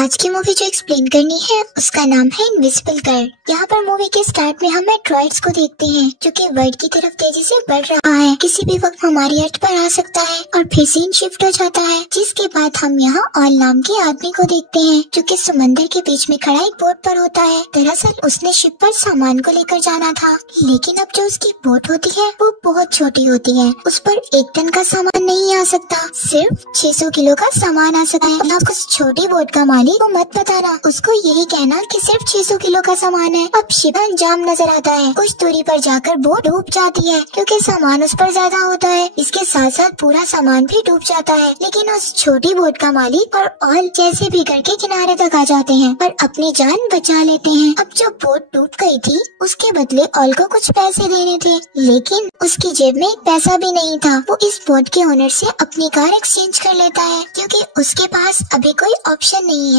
आज की मूवी जो एक्सप्लेन करनी है उसका नाम है इनविजिबल गर्ल। यहाँ पर मूवी के स्टार्ट में हम मेट्रॉइड्स को देखते हैं जो कि वर्ल्ड की तरफ तेजी से बढ़ रहा है। किसी भी वक्त हमारी अर्थ पर आ सकता है और फिर सीन शिफ्ट हो जाता है। जिसके बाद हम यहाँ ऑल नाम के आदमी को देखते हैं जो कि समंदर के बीच में खड़ा एक बोट पर होता है। दरअसल उसने शिप पर सामान को लेकर जाना था, लेकिन अब जो उसकी बोट होती है वो बहुत छोटी होती है। उस पर 1 टन का सामान नहीं आ सकता, सिर्फ 600 किलो का सामान आ सकता है। अब उस छोटी बोट का मालिक को मत बताना, उसको यही कहना कि सिर्फ 600 किलो का सामान है। अब शिप अंजाम नजर आता है। कुछ दूरी पर जाकर बोट डूब जाती है क्योंकि सामान उस पर ज्यादा होता है। इसके साथ साथ पूरा सामान भी डूब जाता है, लेकिन उस छोटी बोट का मालिक और ऑल जैसे भी करके किनारे तक आ जाते हैं और अपनी जान बचा लेते हैं। अब जो बोट डूब गई थी उसके बदले ऑल को कुछ पैसे देने थे, लेकिन उसकी जेब में एक पैसा भी नहीं था। वो इस बोट के ओनर से अपनी कार एक्सचेंज कर लेता है क्योंकि उसके पास अभी कोई ऑप्शन नहीं है।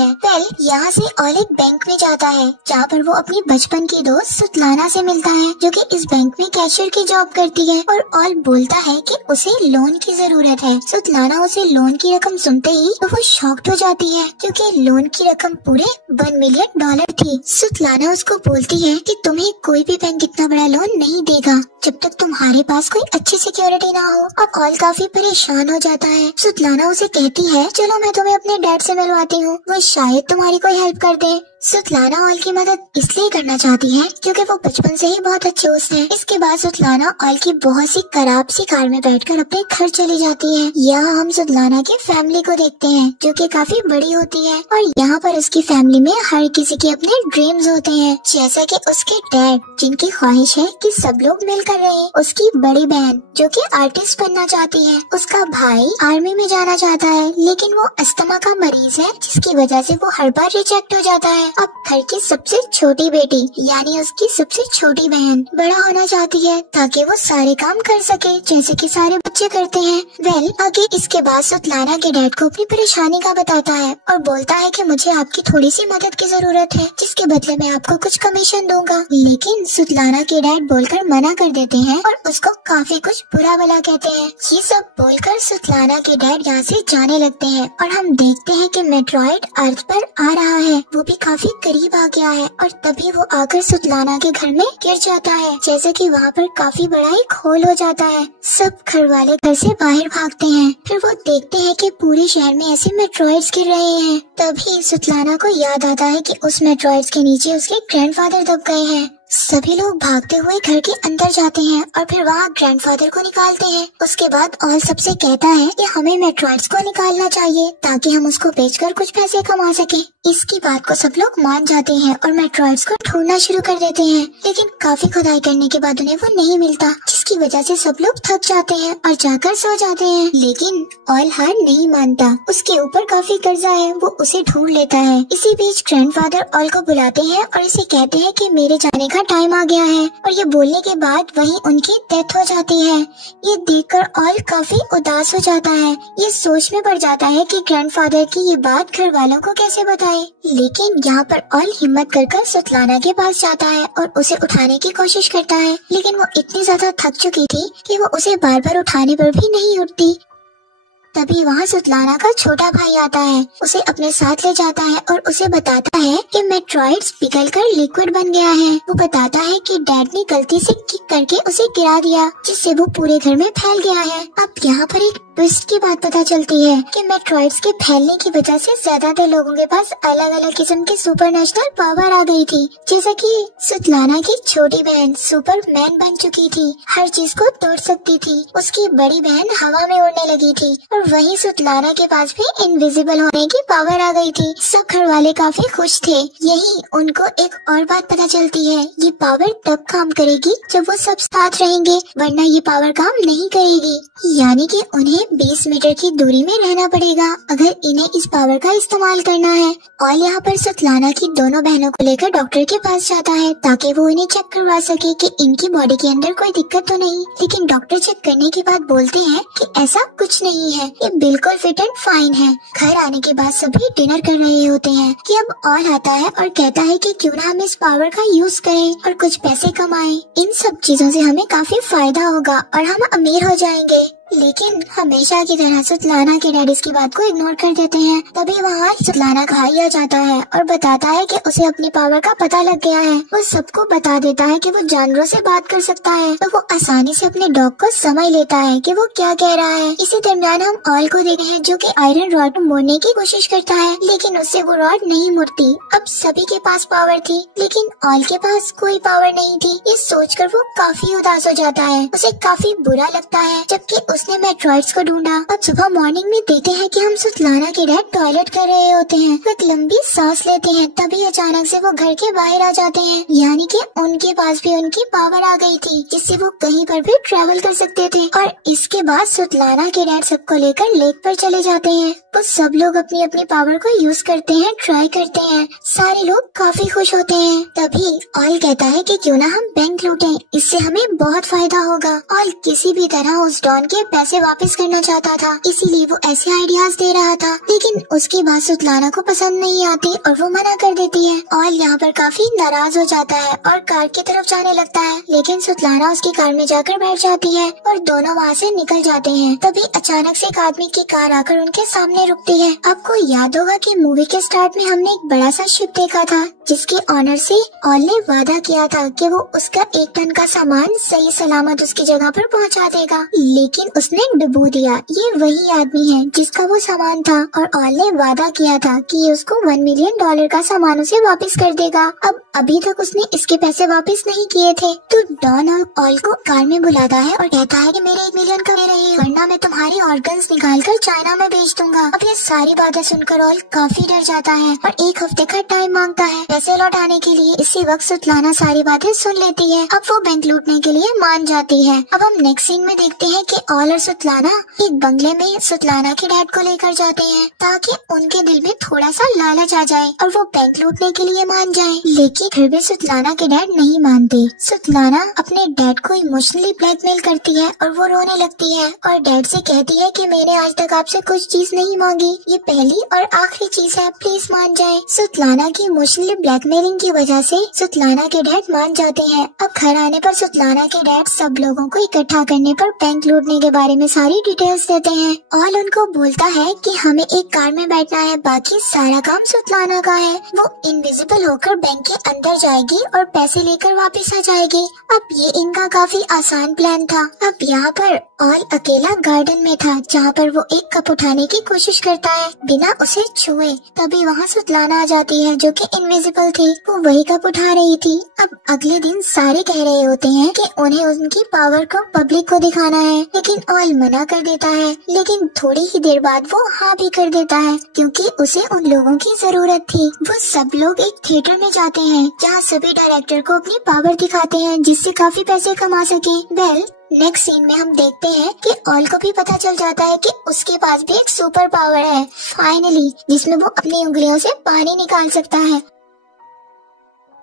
यहाँ से ऑल एक बैंक में जाता है जहाँ पर वो अपनी बचपन की दोस्त सुतलाना से मिलता है जो कि इस बैंक में कैशियर की जॉब करती है। और ऑल बोलता है कि उसे लोन की जरूरत है। सुतलाना उसे लोन की रकम सुनते ही तो वो शॉक्ड हो जाती है क्योंकि लोन की रकम पूरे $1 मिलियन थी। सुतलाना उसको बोलती है कि तुम्हें कोई भी बैंक इतना बड़ा लोन नहीं देगा जब तक तुम्हारे पास कोई अच्छी सिक्योरिटी ना हो। अब ऑल काफी परेशान हो जाता है। सुतलाना उसे कहती है चलो मैं तुम्हें अपने डैड से मिलवाती हूँ, वो शायद तुम्हारी कोई हेल्प कर दे। सुतलाना ऑल की मदद इसलिए करना चाहती है क्योंकि वो बचपन से ही बहुत अच्छे दोस्त हैं। इसके बाद सुतलाना ऑल की बहुत सी खराब सी कार में बैठकर अपने घर चली जाती है। यहाँ हम सुतलाना की फैमिली को देखते हैं जो कि काफी बड़ी होती है और यहाँ पर उसकी फैमिली में हर किसी के अपने ड्रीम्स होते हैं, जैसा कि उसके डैड जिनकी ख्वाहिश है कि सब लोग मिलकर रहें, उसकी बड़ी बहन जो कि आर्टिस्ट बनना चाहती है, उसका भाई आर्मी में जाना चाहता है लेकिन वो अस्थमा का मरीज है जिसकी वजह से वो हर बार रिजेक्ट हो जाता है। अब घर की सबसे छोटी बेटी यानी उसकी सबसे छोटी बहन बड़ा होना चाहती है ताकि वो सारे काम कर सके जैसे कि सारे बच्चे करते हैं। आगे इसके बाद सुतलाना के डैड को अपनी परेशानी का बताता है और बोलता है कि मुझे आपकी थोड़ी सी मदद की जरूरत है जिसके बदले मैं आपको कुछ कमीशन दूंगा, लेकिन सुतलाना के डैड बोलकर मना कर देते हैं और उसको काफी कुछ बुरा भला कहते हैं। ये सब बोलकर सुतलाना के डैड यहाँ से जाने लगते हैं और हम देखते हैं कि मेट्रॉइड अर्थ पर आ रहा है। वो भी काफी करीब आ गया है और तभी वो आकर सुतलाना के घर में गिर जाता है, जैसे कि वहाँ पर काफी बड़ा एक होल हो जाता है। सब घर वाले घर से बाहर भागते हैं। फिर वो देखते हैं कि पूरे शहर में ऐसे मेट्रॉइड्स गिर रहे हैं। तभी सुतलाना को याद आता है कि उस मेट्रॉइड्स के नीचे उसके ग्रैंडफादर दब गए हैं। सभी लोग भागते हुए घर के अंदर जाते हैं और फिर वहाँ ग्रैंडफादर को निकालते हैं। उसके बाद ऑल सबसे कहता है कि हमें मेट्रॉइड्स को निकालना चाहिए ताकि हम उसको बेचकर कुछ पैसे कमा सके। इसकी बात को सब लोग मान जाते हैं और मेट्रॉइड्स को ढूंढना शुरू कर देते हैं, लेकिन काफी खुदाई करने के बाद उन्हें वो नहीं मिलता, जिसकी वजह से सब लोग थक जाते हैं और जाकर सो जाते हैं। लेकिन ऑल हार नहीं मानता, उसके ऊपर काफी कर्जा है, वो उसे ढूंढ लेता है। इसी बीच ग्रैंडफादर ऑल को बुलाते हैं और इसे कहते हैं कि मेरे जाने का टाइम आ गया है, और ये बोलने के बाद वहीं उनकी डेथ हो जाती है। ये देखकर ऑल काफी उदास हो जाता है। ये सोच में पड़ जाता है कि ग्रैंडफादर की ये बात घर वालों को कैसे बताए, लेकिन यहाँ पर ऑल हिम्मत कर सुतलाना के पास जाता है और उसे उठाने की कोशिश करता है, लेकिन वो इतनी ज्यादा थक चुकी थी कि वो उसे बार बार उठाने पर भी नहीं उठती। तभी वहाँ सुतलाना का छोटा भाई आता है, उसे अपने साथ ले जाता है और उसे बताता है कि मेट्रॉइड्स पिघलकर लिक्विड बन गया है। वो बताता है कि डैड ने गलती से किक करके उसे गिरा दिया जिससे वो पूरे घर में फैल गया है। अब यहाँ पर एक ट्विस्ट की बात पता चलती है कि मेट्रॉइड्स के फैलने की वजह से ज्यादातर लोगों के पास अलग अलग किस्म की सुपरनेशनल पावर आ गई थी, जैसा कि सुतलाना की छोटी बहन सुपरमैन बन चुकी थी, हर चीज को तोड़ सकती थी। उसकी बड़ी बहन हवा में उड़ने लगी थी और वहीं सुतलाना के पास भी इनविजिबल होने की पावर आ गई थी। सब घर वाले काफी खुश थे। यही उनको एक और बात पता चलती है, ये पावर तब काम करेगी जब वो सब साथ रहेंगे, वरना ये पावर काम नहीं करेगी। यानी कि उन्हें 20 मीटर की दूरी में रहना पड़ेगा अगर इन्हें इस पावर का इस्तेमाल करना है। और यहाँ पर सुतलाना की दोनों बहनों को लेकर डॉक्टर के पास जाता है ताकि वो इन्हें चेक करवा सके कि इनकी बॉडी के अंदर कोई दिक्कत तो नहीं, लेकिन डॉक्टर चेक करने के बाद बोलते हैं कि ऐसा कुछ नहीं है, ये बिल्कुल फिट एंड फाइन है। घर आने के बाद सभी डिनर कर रहे होते हैं कि अब ऑल आता है और कहता है कि क्यों ना हम इस पावर का यूज करें और कुछ पैसे कमाएं। इन सब चीजों से हमें काफी फायदा होगा और हम अमीर हो जाएंगे। लेकिन हमेशा की तरह सुतलाना के डैडी इसकी बात को इग्नोर कर देते हैं। तभी वहाँ सुतलाना भाई आ जाता है और बताता है कि उसे अपनी पावर का पता लग गया है। वो सबको बता देता है कि वो जानवरों से बात कर सकता है। तो वो आसानी से अपने डॉग को समझ लेता है कि वो क्या कह रहा है। इसी दरमियान हम ऑल को देखते हैं जो कि आयरन रॉड को मोड़ने की कोशिश करता है, लेकिन उससे वो रॉड नहीं मुड़ती। अब सभी के पास पावर थी लेकिन ऑल के पास कोई पावर नहीं थी। ये सोचकर वो काफी उदास हो जाता है। उसे काफी बुरा लगता है जबकि उसने मेट्रॉइड्स को ढूंढा। अब सुबह मॉर्निंग में देखते हैं कि हम सुतलाना के डैड टॉयलेट कर रहे होते हैं। वो एक लंबी सांस लेते हैं, तभी अचानक से वो घर के बाहर आ जाते हैं। यानी कि उनके पास भी उनकी पावर आ गई थी जिससे वो कहीं पर भी ट्रैवल कर सकते थे। और इसके बाद सुतलाना के डैड सबको लेकर लेक पर चले जाते हैं। वो सब लोग अपनी अपनी पावर को यूज करते हैं, ट्राई करते हैं। सारे लोग काफी खुश होते हैं। तभी ऑल कहता है कि क्यों ना हम बैंक लूटें, इससे हमें बहुत फायदा होगा। ऑल किसी भी तरह उस डॉन के पैसे वापस करना चाहता था, इसीलिए वो ऐसे आइडियाज दे रहा था। लेकिन उसकी बात सुतलाना को पसंद नहीं आती और वो मना कर देती है। ऑल यहाँ पर काफी नाराज हो जाता है और कार की तरफ जाने लगता है, लेकिन सुतलाना उसकी कार में जाकर बैठ जाती है और दोनों वहाँ से निकल जाते हैं। तभी अचानक से एक आदमी की कार आकर उनके सामने रुकती है। आपको याद होगा कि मूवी के स्टार्ट में हमने एक बड़ा सा शिप देखा था जिसके ऑनर से ऑल ने वादा किया था कि वो उसका 1 टन का सामान सही सलामत उसकी जगह पर पहुंचा देगा, लेकिन उसने डुबो दिया। ये वही आदमी है जिसका वो सामान था और ऑल ने वादा किया था कि ये उसको $1 मिलियन का सामान उसे वापस कर देगा। अब अभी तक उसने इसके पैसे वापस नहीं किए थे। तो डॉन ऑल को कार में बुलाता है और कहता है कि मेरे 1 मिलियन का रही, वरना मैं तुम्हारी ऑर्गन्स निकाल कर चाइना में बेच दूंगा। अब ये सारी बातें सुनकर ऑल काफी डर जाता है और 1 हफ्ते का टाइम मांगता है पैसे लौटाने के लिए। इसी वक्त सुतलाना सारी बातें सुन लेती है। अब वो बैंक लूटने के लिए मान जाती है। अब हम नेक्स्ट सीन में देखते हैं कि ऑल और सुतलाना एक बंगले में सुतलाना के डैड को लेकर जाते हैं ताकि उनके दिल में थोड़ा सा लालच आ जाए और वो बैंक लूटने के लिए मान जाए। लेकिन फिर भी सुतलाना के डैड नहीं मानते। सुतलाना अपने डैड को इमोशनली ब्लैकमेल करती है और वो रोने लगती है और डैड से कहती है कि मैंने आज तक आपसे कुछ चीज नहीं मांगी, ये पहली और आखिरी चीज है, प्लीज मान जाए। सुतलाना की इमोशनली ब्लैकमेलिंग की वजह से सुतलाना के डैड मान जाते हैं। अब घर आने पर सुतलाना के डैड सब लोगों को इकट्ठा करने पर बैंक लूटने के बारे में सारी डिटेल्स देते हैं। ऑल उनको बोलता है कि हमें एक कार में बैठना है, बाकी सारा काम सुतलाना का है। वो इनविजिबल होकर बैंक के अंदर जाएगी और पैसे लेकर वापस आ जाएगी। अब ये इनका काफी आसान प्लान था। अब यहाँ पर ऑल अकेला गार्डन में था जहाँ पर वो एक कप उठाने की कोशिश करता है बिना उसे छुए। तभी वहाँ सुतलाना आ जाती है जो कि इनविजिबल थी। वो वही कप उठा रही थी। अब अगले दिन सारे कह रहे होते हैं कि उन्हें उनकी पावर को पब्लिक को दिखाना है, लेकिन ऑल मना कर देता है। लेकिन थोड़ी ही देर बाद वो हाँ भी कर देता है क्योंकि उसे उन लोगों की जरूरत थी। वो सब लोग एक थिएटर में जाते हैं जहाँ सभी डायरेक्टर को अपनी पावर दिखाते हैं जिससे काफी पैसे कमा सके। नेक्स्ट सीन में हम देखते हैं कि ऑल को भी पता चल जाता है कि उसके पास भी एक सुपर पावर है फाइनली, जिसमें वो अपनी उंगलियों से पानी निकाल सकता है।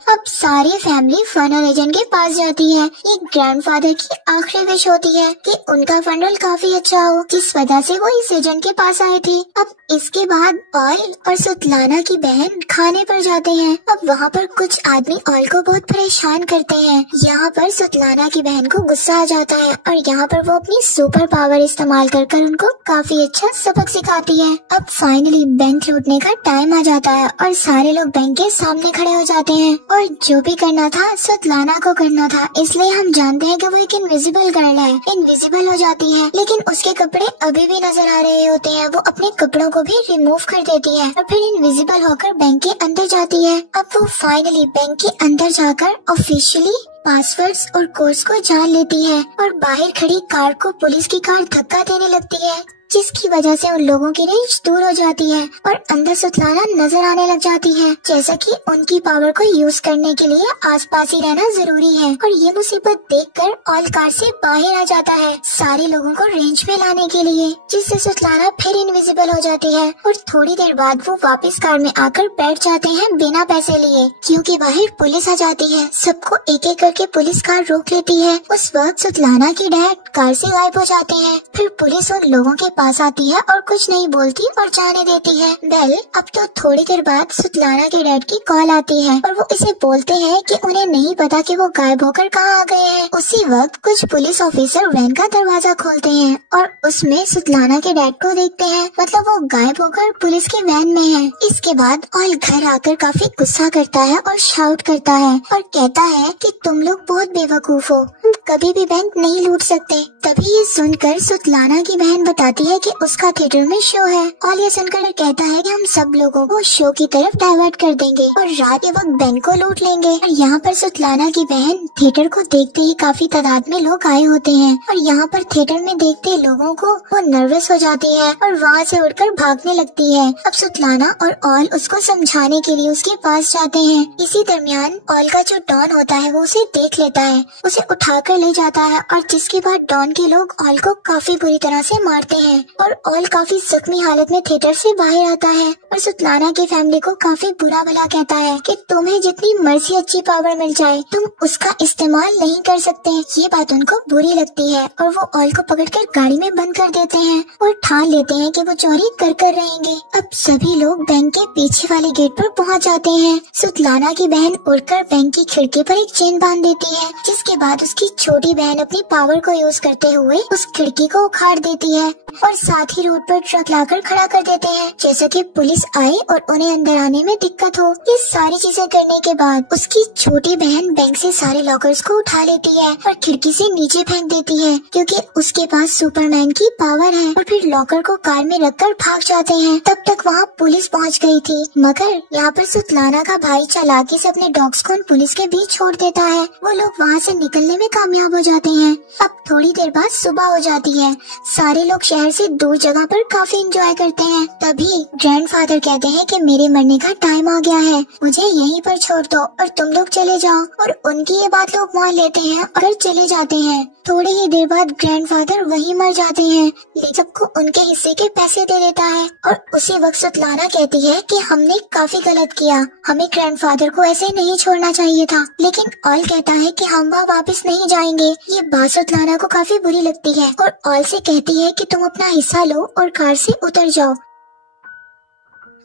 अब सारी फैमिली फनल एजेंट के पास जाती है। एक ग्रैंडफादर की आखिरी विश होती है कि उनका फनल काफी अच्छा हो, जिस वजह से वो इस एजेंट के पास आए थे। अब इसके बाद ऑल और सुतलाना की बहन खाने पर जाते हैं। अब वहाँ पर कुछ आदमी ऑल को बहुत परेशान करते हैं। यहाँ पर सुतलाना की बहन को गुस्सा आ जाता है और यहाँ पर वो अपनी सुपर पावर इस्तेमाल कर उनको काफी अच्छा सबक सिखाती है। अब फाइनली बैंक लूटने का टाइम आ जाता है और सारे लोग बैंक के सामने खड़े हो जाते हैं और जो भी करना था सुतलाना को करना था, इसलिए हम जानते हैं कि वो एक इनविजिबल गर्ल है। इनविजिबल हो जाती है लेकिन उसके कपड़े अभी भी नजर आ रहे होते हैं। वो अपने कपड़ों को भी रिमूव कर देती है और फिर इनविजिबल होकर बैंक के अंदर जाती है। अब वो फाइनली बैंक के अंदर जाकर ऑफिशियली पासवर्ड्स और कोड्स को जान लेती है और बाहर खड़ी कार को पुलिस की कार धक्का देने लगती है, जिसकी वजह से उन लोगों की रेंज दूर हो जाती है और अंदर सुतलाना नजर आने लग जाती है। जैसा कि उनकी पावर को यूज करने के लिए आसपास ही रहना जरूरी है और ये मुसीबत देखकर ऑल कार से बाहर आ जाता है सारे लोगों को रेंज में लाने के लिए, जिससे सुतलाना फिर इनविजिबल हो जाती है और थोड़ी देर बाद वो वापस कार में आकर बैठ जाते हैं बिना पैसे लिए, क्योंकि बाहर पुलिस आ जाती है। सबको एक एक करके पुलिस कार रोक लेती है। उस वक्त सुतलाना के डैड कार से गायब हो जाते हैं। फिर पुलिस उन लोगों के पास आती है और कुछ नहीं बोलती और जाने देती है। वेल, अब तो थोड़ी देर बाद सुतलाना के डैड की कॉल आती है और वो इसे बोलते हैं कि उन्हें नहीं पता कि वो गायब होकर कहाँ आ गए हैं। उसी वक्त कुछ पुलिस ऑफिसर वैन का दरवाजा खोलते हैं और उसमें सुतलाना के डैड को देखते हैं, मतलब वो गायब होकर पुलिस की वैन में है। इसके बाद ऑल घर आकर काफी गुस्सा करता है और शाउट करता है और कहता है कि तुम लोग बहुत बेवकूफ हो, हम कभी भी बैंक नहीं लूट सकते। तभी ये सुनकर सुतलाना की बहन बताती है कि उसका थिएटर में शो है। ऑल ये सुनकर कहता है कि हम सब लोगों को शो की तरफ डाइवर्ट कर देंगे और रात के वक्त बैंक को लूट लेंगे। और यहाँ पर सुतलाना की बहन थिएटर को देखते ही काफी तादाद में लोग आए होते हैं और यहाँ पर थिएटर में देखते लोगों को वो नर्वस हो जाती है और वहाँ से उठकर भागने लगती है। अब सुतलाना और ऑल उसको समझाने के लिए उसके पास जाते हैं। इसी दरमियान ऑल का जो डॉन होता है वो उसे देख लेता है, उसे उठाकर ले जाता है और जिसके बाद डॉन के लोग ऑल को काफी बुरी तरह से मारते हैं और ऑल काफी जख्मी हालत में थिएटर से बाहर आता है और सुतलाना की फैमिली को काफी बुरा भला कहता है कि तुम्हें जितनी मर्जी अच्छी पावर मिल जाए तुम उसका इस्तेमाल नहीं कर सकते। ये बात उनको बुरी लगती है और वो ऑल को पकड़कर गाड़ी में बंद कर देते हैं और ठान लेते हैं कि वो चोरी कर रहेंगे। अब सभी लोग बैंक के पीछे वाले गेट पर पहुंच जाते हैं। सुतलाना की बहन उड़कर बैंक की खिड़की पर एक चेन बांध देती है, जिसके बाद उसकी छोटी बहन अपनी पावर को यूज करते हुए उस खिड़की को उखाड़ देती है और साथ ही रोड पर ट्रक लाकर खड़ा कर देते हैं, जैसे कि पुलिस आए और उन्हें अंदर आने में दिक्कत हो। ये सारी चीजें करने के बाद उसकी छोटी बहन बैंक से सारे लॉकर्स को उठा लेती है और खिड़की से नीचे फेंक देती है, क्योंकि उसके पास सुपरमैन की पावर है। और फिर लॉकर को कार में रखकर भाग जाते हैं। तब तक वहाँ पुलिस पहुँच गई थी, मगर यहाँ पर सुतलाना का भाई चालाकी से अपने डॉग्स को पुलिस के बीच छोड़ देता है। वो लोग वहाँ से निकलने में कामयाब हो जाते हैं। अब थोड़ी देर बाद सुबह हो जाती है। सारे लोग शहर से दूर जगह पर काफी एंजॉय करते हैं। तभी ग्रैंडफादर कहते हैं कि मेरे मरने का टाइम आ गया है, मुझे यहीं पर छोड़ दो और तुम लोग चले जाओ। और उनकी ये बात लोग मान लेते हैं और चले जाते हैं। थोड़ी ही देर बाद ग्रैंडफादर वहीं मर जाते हैं, लेकिन सबको उनके हिस्से के पैसे दे देता है। और उसी वक्त सुतलाना कहती है कि हमने काफी गलत किया, हमें ग्रैंडफादर को ऐसे नहीं छोड़ना चाहिए था। लेकिन ऑल कहता है कि हम वहाँ वापस नहीं जाएंगे। ये बात सुतलाना को काफी बुरी लगती है और ऑल से कहती है कि तुम अपना हिस्सा लो और कार से उतर जाओ।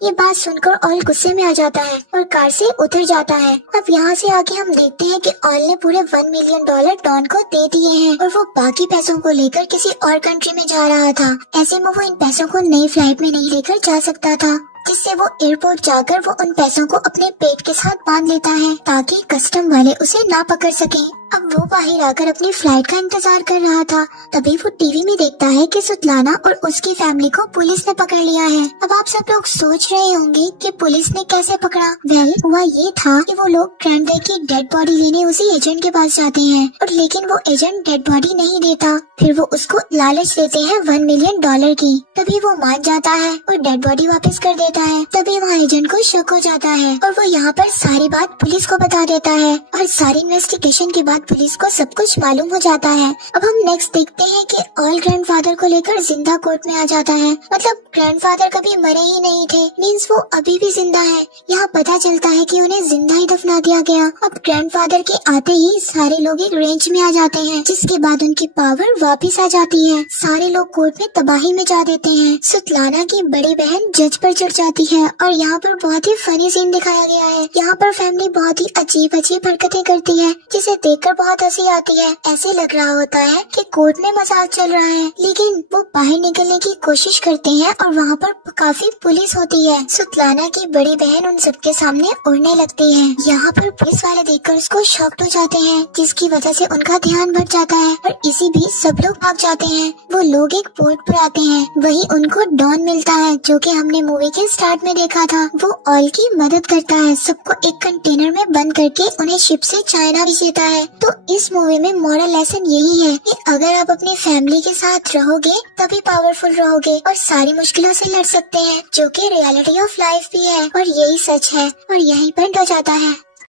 ये बात सुनकर ऑल गुस्से में आ जाता है और कार से उतर जाता है। अब यहाँ से आगे हम देखते हैं कि ऑल ने पूरे $1 मिलियन डॉन को दे दिए हैं और वो बाकी पैसों को लेकर किसी और कंट्री में जा रहा था। ऐसे में वो इन पैसों को नई फ्लाइट में नहीं लेकर जा सकता था, जिससे वो एयरपोर्ट जाकर वो उन पैसों को अपने पेट के साथ बांध लेता है ताकि कस्टम वाले उसे ना पकड़ सकें। अब वो बाहर आकर अपनी फ्लाइट का इंतजार कर रहा था। तभी वो टीवी में देखता है कि सुतलाना और उसकी फैमिली को पुलिस ने पकड़ लिया है। अब आप सब लोग सोच रहे होंगे कि पुलिस ने कैसे पकड़ा। वेल, हुआ ये था कि वो लोग ग्रैंडवे की डेड बॉडी लेने उसी एजेंट के पास जाते हैं और लेकिन वो एजेंट डेड बॉडी नहीं देता। फिर वो उसको लालच देते हैं $1 मिलियन की। तभी वो मान जाता है और डेड बॉडी वापस कर देता है। तभी वहाँ एजेंट को शक हो जाता है और वो यहाँ पर सारी बात पुलिस को बता देता है और सारी इन्वेस्टिगेशन के बाद पुलिस को सब कुछ मालूम हो जाता है। अब हम नेक्स्ट देखते हैं कि ऑल ग्रैंडफादर को लेकर जिंदा कोर्ट में आ जाता है, मतलब ग्रैंडफादर कभी मरे ही नहीं थे, मीन्स वो अभी भी जिंदा है। यहाँ पता चलता है कि उन्हें जिंदा ही दफना दिया गया। अब ग्रैंडफादर के आते ही सारे लोग एक रेंज में आ जाते हैं, जिसके बाद उनकी पावर वापिस आ जाती है। सारे लोग कोर्ट में तबाही में जा देते हैं। सुतलाना की बड़ी बहन जज पर चढ़ जाती है और यहाँ पर बहुत ही फनी सीन दिखाया गया है। यहाँ पर फैमिली बहुत ही अजीब अजीब हरकतें करती है, जिसे देखकर बहुत हंसी आती है। ऐसे लग रहा होता है कि कोर्ट में मजाक चल रहा है, लेकिन वो बाहर निकलने की कोशिश करते हैं और वहाँ पर काफी पुलिस होती है। सुतलाना की बड़ी बहन उन सबके सामने उड़ने लगती है। यहाँ पर पुलिस वाले देखकर उसको शॉक्ड हो जाते हैं, जिसकी वजह से उनका ध्यान भट जाता है और इसी बीच सब लोग भाग जाते हैं। वो लोग एक बोट पर आते हैं, वही उनको डॉन मिलता है जो कि हमने मूवी के स्टार्ट में देखा था। वो ऑल की मदद करता है, सबको एक कंटेनर में बंद करके उन्हें शिप से चाइना भी देता है। तो इस मूवी में मॉरल लेसन यही है कि अगर आप अपनी फैमिली के साथ रहोगे तभी पावरफुल रहोगे और सारी मुश्किलों से लड़ सकते हैं, जो कि रियलिटी ऑफ लाइफ भी है और यही सच है। और यही पर हो जाता है।